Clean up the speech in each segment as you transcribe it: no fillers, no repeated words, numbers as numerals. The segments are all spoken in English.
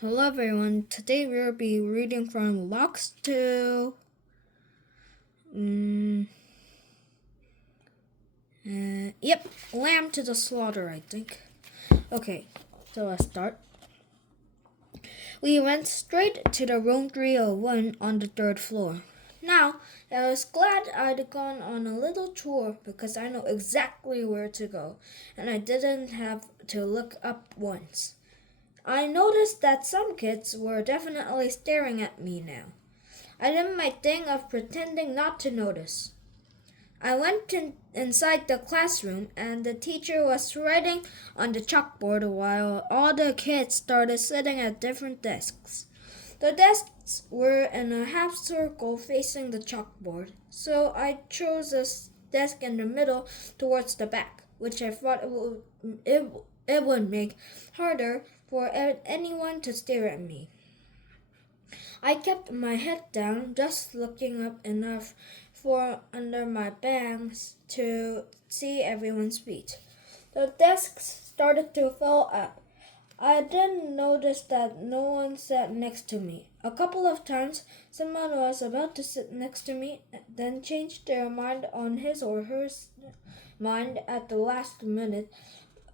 Hello everyone, today we'll be reading from Locks to Lamb to the Slaughter, I think. Okay, so let's start. We went straight to the room 301 on the third floor. Now, I was glad I'd gone on a little tour because I know exactly where to go, and I didn't have to look up once. I noticed that some kids were definitely staring at me now. I did my thing of pretending not to notice. I went inside the classroom and the teacher was writing on the chalkboard while all the kids started sitting at different desks. The desks were in a half circle facing the chalkboard, so I chose a desk in the middle towards the back, which I thought it would make harder for anyone to stare at me. I kept my head down, just looking up enough for under my bangs to see everyone's feet. The desks started to fill up. I didn't notice that no one sat next to me. A couple of times, someone was about to sit next to me, then changed their mind on his or her mind at the last minute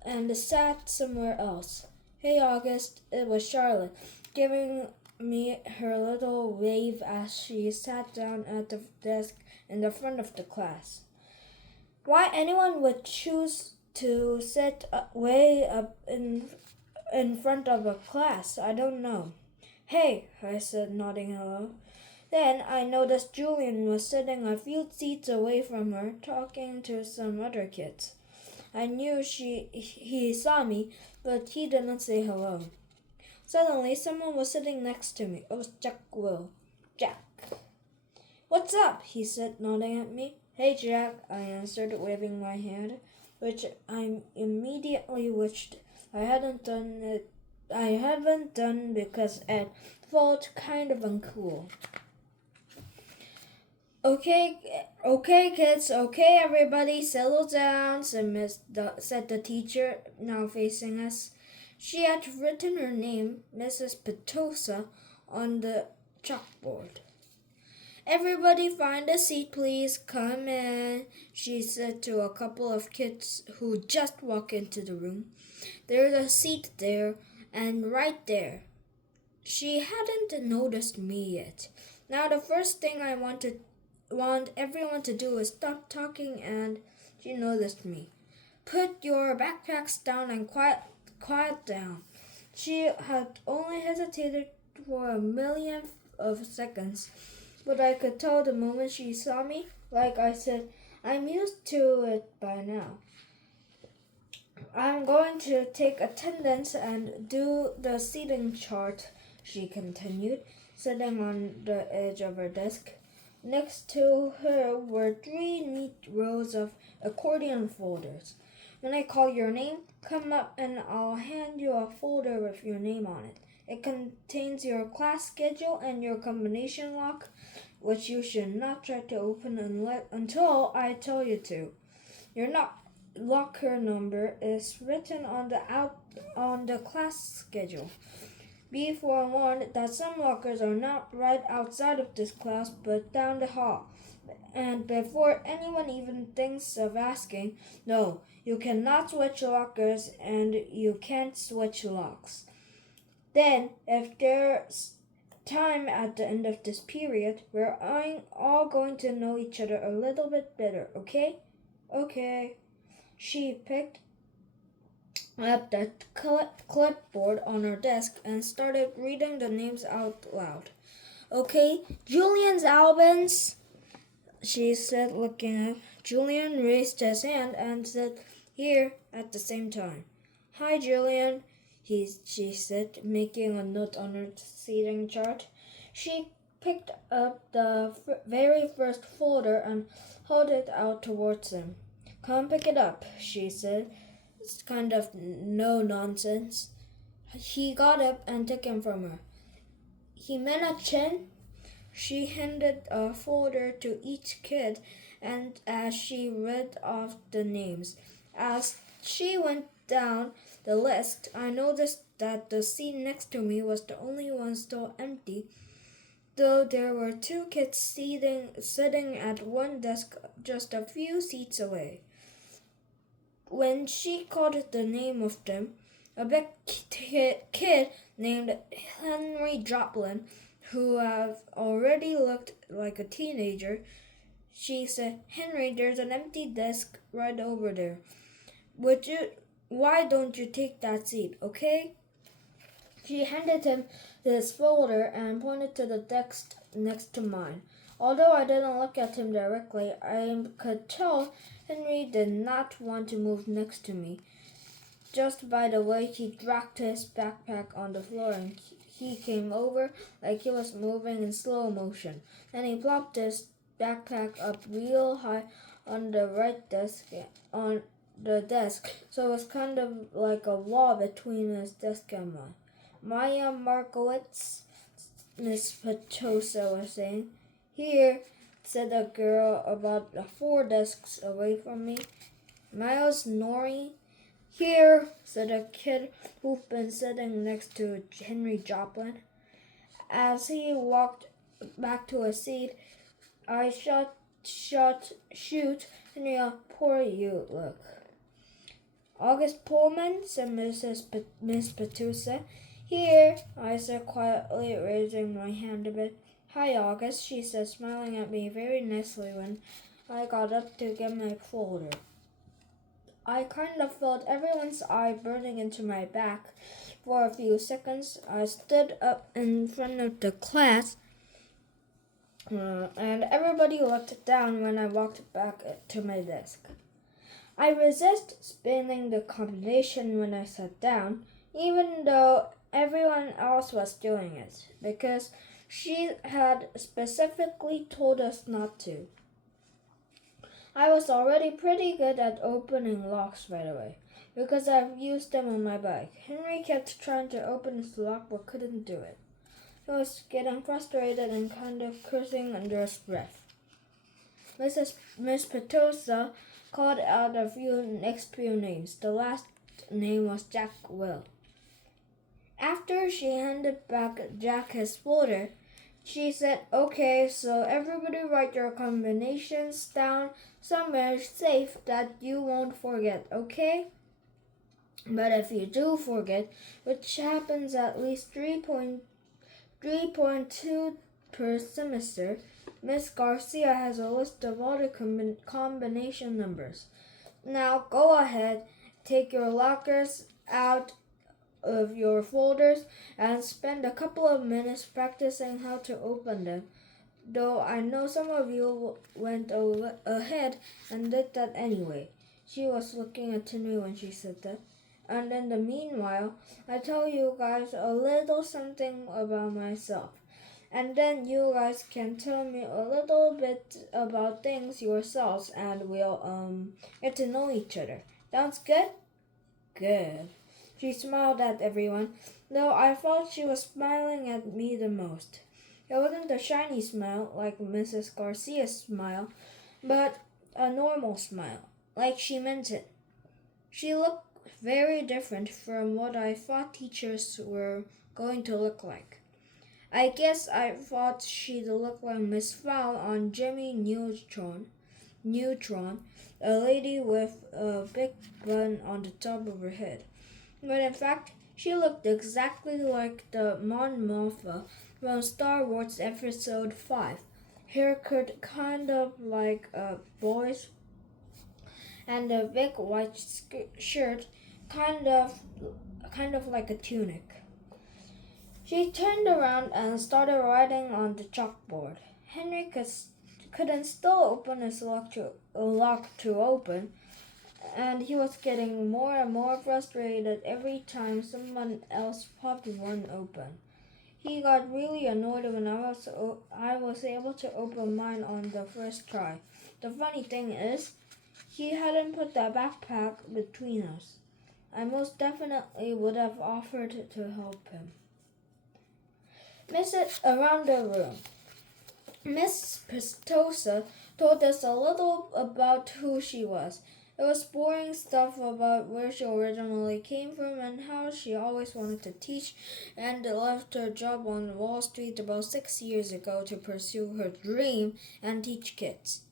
and sat somewhere else. Hey, August, it was Charlotte, giving me her little wave as she sat down at the desk in the front of the class. Why anyone would choose to sit way up in front of a class, I don't know. Hey, I said, nodding hello. Then I noticed Julian was sitting a few seats away from her, talking to some other kids. I knew he saw me, but he didn't say hello. Suddenly, someone was sitting next to me. It was Jack Will. Jack. What's up? He said, nodding at me. Hey, Jack, I answered, waving my hand, which I immediately wished I hadn't done because it felt kind of uncool. Okay, kids. Okay, everybody, settle down," said the teacher, now facing us. She had written her name, Mrs. Petosa, on the chalkboard. Everybody find a seat, please. Come in, she said to a couple of kids who just walked into the room. There's a seat there, and right there. She hadn't noticed me yet. Now the first thing I want everyone to do is stop talking, and she noticed me. Put your backpacks down and quiet down. She had only hesitated for a millionth of seconds, but I could tell the moment she saw me. Like I said, I'm used to it by now. I'm going to take attendance and do the seating chart, she continued, sitting on the edge of her desk. Next to her were 3 neat rows of accordion folders. When I call your name, come up and I'll hand you a folder with your name on it. It contains your class schedule and your combination lock, which you should not try to open until I tell you to. Your locker number is written on the class schedule. Be forewarned that some lockers are not right outside of this class but down the hall. And before anyone even thinks of asking, no, you cannot switch lockers and you can't switch locks. Then, if there's time at the end of this period, we're all going to know each other a little bit better, okay? Okay. She picked up the clipboard on her desk and started reading the names out loud. Okay, Julian's Albans, she said, looking up. Julian raised his hand and said, here, at the same time. Hi, Julian, she said, making a note on her seating chart. She picked up the very first folder and held it out towards him. Come pick it up, she said. It's kind of no nonsense. He got up and took him from her. Himena-chin, she handed a folder to each kid, and as she read off the names, as she went down the list, I noticed that the seat next to me was the only one still empty, though there were two kids sitting at one desk just a few seats away. When she called the name of them, a big kid named Henry Joplin, who already looked like a teenager, she said, "Henry, there's an empty desk right over there. Why don't you take that seat, okay?" She handed him his folder and pointed to the desk next to mine. Although I didn't look at him directly, I could tell Henry did not want to move next to me, just by the way he dragged his backpack on the floor and he came over like he was moving in slow motion. Then he plopped his backpack up real high on the right desk, on the desk, so it was kind of like a wall between his desk and mine. "Maya Markowitz," Miss Petosa was saying. "Here," said a girl about 4 desks away from me. Miles Norrie. "Here," said a kid who'd been sitting next to Henry Joplin. As he walked back to his seat, I shoot Henry a "Poor you look." "August Pullman," said Miss Petusa. "Here," I said quietly, raising my hand a bit. "Hi, August," she said, smiling at me very nicely when I got up to get my folder. I kind of felt everyone's eye burning into my back for a few seconds. I stood up in front of the class, and everybody looked down when I walked back to my desk. I resist spinning the combination when I sat down, even though everyone else was doing it, because she had specifically told us not to. I was already pretty good at opening locks, by the way, because I've used them on my bike. Henry kept trying to open his lock but couldn't do it. He was getting frustrated and kind of cursing under his breath. Miss Petosa called out next few names. The last name was Jack Will. After she handed back Jack his folder, she said, "Okay, so everybody write your combinations down somewhere safe that you won't forget, okay? But if you do forget, which happens at least 3.2 per semester, Miss Garcia has a list of all the combination numbers. Now go ahead, take your lockers out of your folders and spend a couple of minutes practicing how to open them. Though I know some of you went ahead and did that anyway." She was looking at me when she said that. "And in the meanwhile, I tell you guys a little something about myself. And then you guys can tell me a little bit about things yourselves and we'll get to know each other. Sounds good?" "Good." She smiled at everyone, though I felt she was smiling at me the most. It wasn't a shiny smile like Mrs. Garcia's smile, but a normal smile, like she meant it. She looked very different from what I thought teachers were going to look like. I guess I thought she'd look like Miss Fowl on Jimmy Neutron, a lady with a big bun on the top of her head. But in fact, she looked exactly like the Mon Mothma from Star Wars Episode 5. Haircut kind of like a boy's, and a big white shirt kind of like a tunic. She turned around and started writing on the chalkboard. Henry couldn't still open his lock to open, and he was getting more and more frustrated every time someone else popped one open. He got really annoyed when I was able to open mine on the first try. The funny thing is, he hadn't put the backpack between us. I most definitely would have offered to help him. Around the room, Miss Pistosa told us a little about who she was. It was boring stuff about where she originally came from and how she always wanted to teach and left her job on Wall Street about 6 years ago to pursue her dream and teach kids.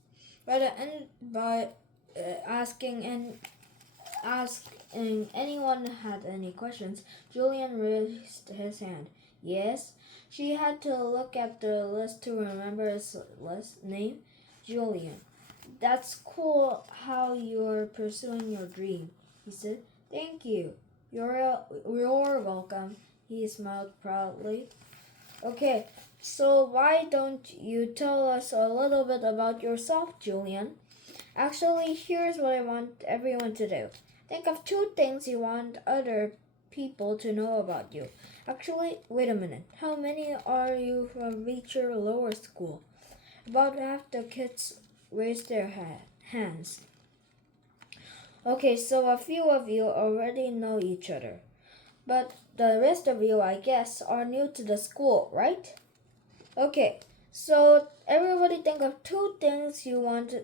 By the end, by asking anyone had any questions, Julian raised his hand. Yes, she had to look at the list to remember his name, Julian. That's cool how you're pursuing your dream, he said. Thank you. You're welcome, he smiled proudly. Okay, so why don't you tell us a little bit about yourself, Julian? Actually, here's what I want everyone to do. Think of 2 things you want other people to know about you. Actually, wait a minute. How many are you from Beecher Lower School? About half the kids raised their hands. Okay, so a few of you already know each other. But the rest of you, I guess, are new to the school, right? Okay, so everybody think of 2 things you want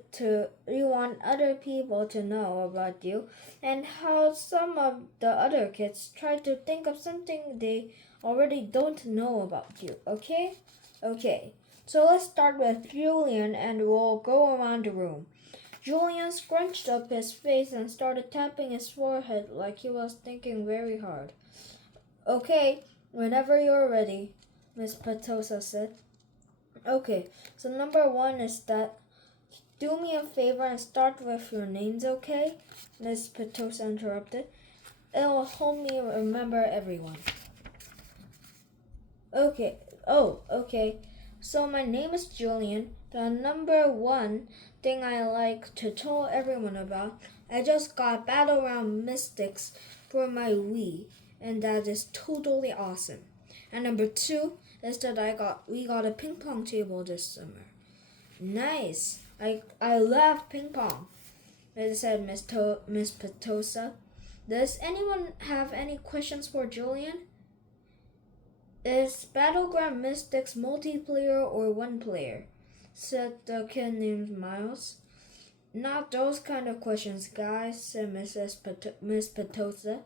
other people to know about you, and how some of the other kids try to think of something they already don't know about you. Okay? Okay. So let's start with Julian and we'll go around the room. Julian scrunched up his face and started tapping his forehead like he was thinking very hard. Okay, whenever you're ready, Miss Petosa said. Okay, so number 1 is that do me a favor and start with your names, okay? Miss Petosa interrupted. It'll help me remember everyone. Okay, okay. So my name is Julian. The number 1 thing I like to tell everyone about, I just got Battleground Mystics for my Wii, and that is totally awesome. And number 2 is that we got a ping pong table this summer. Nice. I love ping pong, said Miss Petosa. Does anyone have any questions for Julian? Is Battleground Mystics multiplayer or one player? Said the kid named Miles. Not those kind of questions, guys, said Miss Petosa.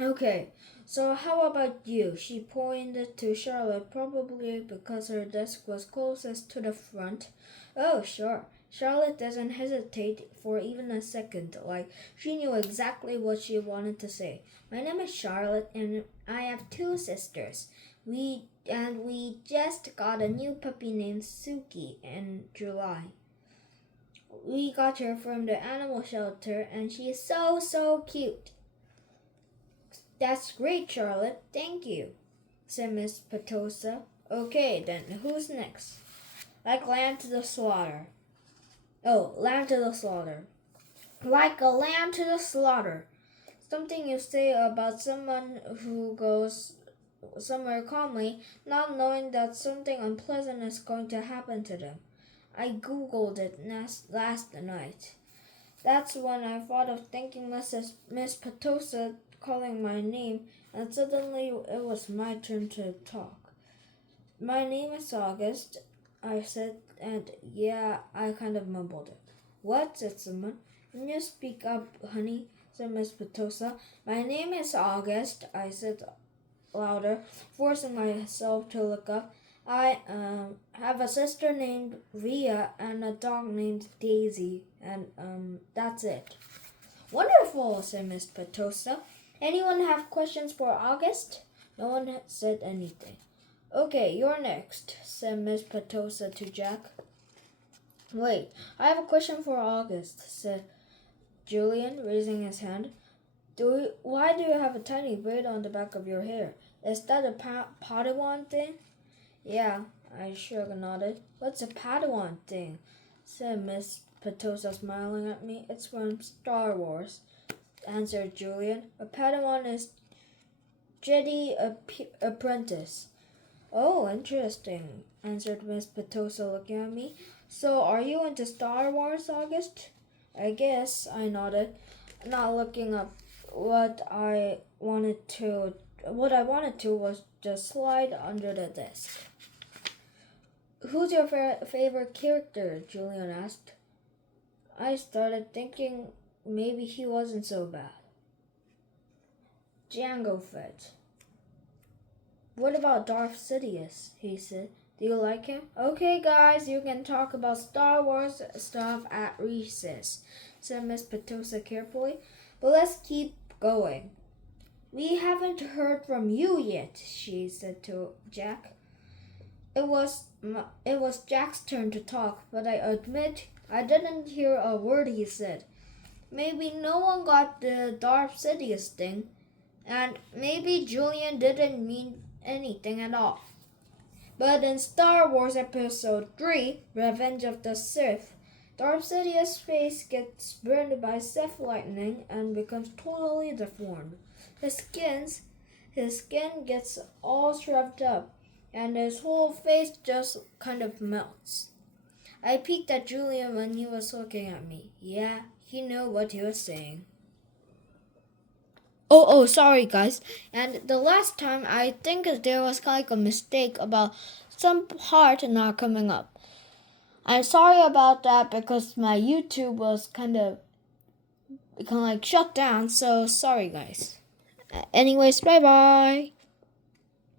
Okay, so how about you? She pointed to Charlotte, probably because her desk was closest to the front. Oh, sure. Charlotte doesn't hesitate for even a second, like she knew exactly what she wanted to say. My name is Charlotte, and I have 2 sisters. We just got a new puppy named Suki in July. We got her from the animal shelter, and she is so cute. That's great, Charlotte. Thank you, said Miss Petosa. Okay, then who's next? Like lamb to the slaughter. Oh, lamb to the slaughter. Like a lamb to the slaughter. Something you say about someone who goes somewhere calmly, not knowing that something unpleasant is going to happen to them. I googled it last night. That's when I thought of thanking Miss Petosa calling my name, and suddenly it was my turn to talk. My name is August, I said, and yeah, I kind of mumbled it. What? Said someone. Can you speak up, honey? Said Miss Petosa. My name is August, I said louder, forcing myself to look up. I have a sister named Ria and a dog named Daisy, and that's it. Wonderful, said Miss Petosa. Anyone have questions for August? No one said anything. Okay, you're next, said Miss Petosa to Jack. Wait, I have a question for August, said Julian, raising his hand. Why do you have a tiny braid on the back of your hair? Is that a Padawan thing? Yeah, I sure nodded. What's a Padawan thing? Said Miss Petosa, smiling at me. It's from Star Wars, answered Julian. A Padawan is Jedi apprentice. Oh, interesting, answered Miss Petosa, looking at me. So, are you into Star Wars, August? I guess, I nodded, not looking up. What I wanted to was just slide under the desk. Who's your favorite character? Julian asked. I started thinking maybe he wasn't so bad. Django Fett. What about Darth Sidious? He said. Do you like him? Okay, guys, you can talk about Star Wars stuff at recess, said Miss Petosa carefully. But let's keep going. We haven't heard from you yet, she said to Jack. It was Jack's turn to talk, but I admit I didn't hear a word he said. Maybe no one got the Darth Sidious thing, and maybe Julian didn't mean anything at all. But in Star Wars Episode 3, Revenge of the Sith, Darth Sidious' face gets burned by Sith lightning and becomes totally deformed. His skin gets all shriveled up, and his whole face just kind of melts. I peeked at Julian when he was looking at me. Yeah, he knew what he was saying. Oh, sorry guys. And the last time I think there was like a mistake about some part not coming up. I'm sorry about that because my YouTube was kind of like shut down. So sorry guys. Anyways, bye bye.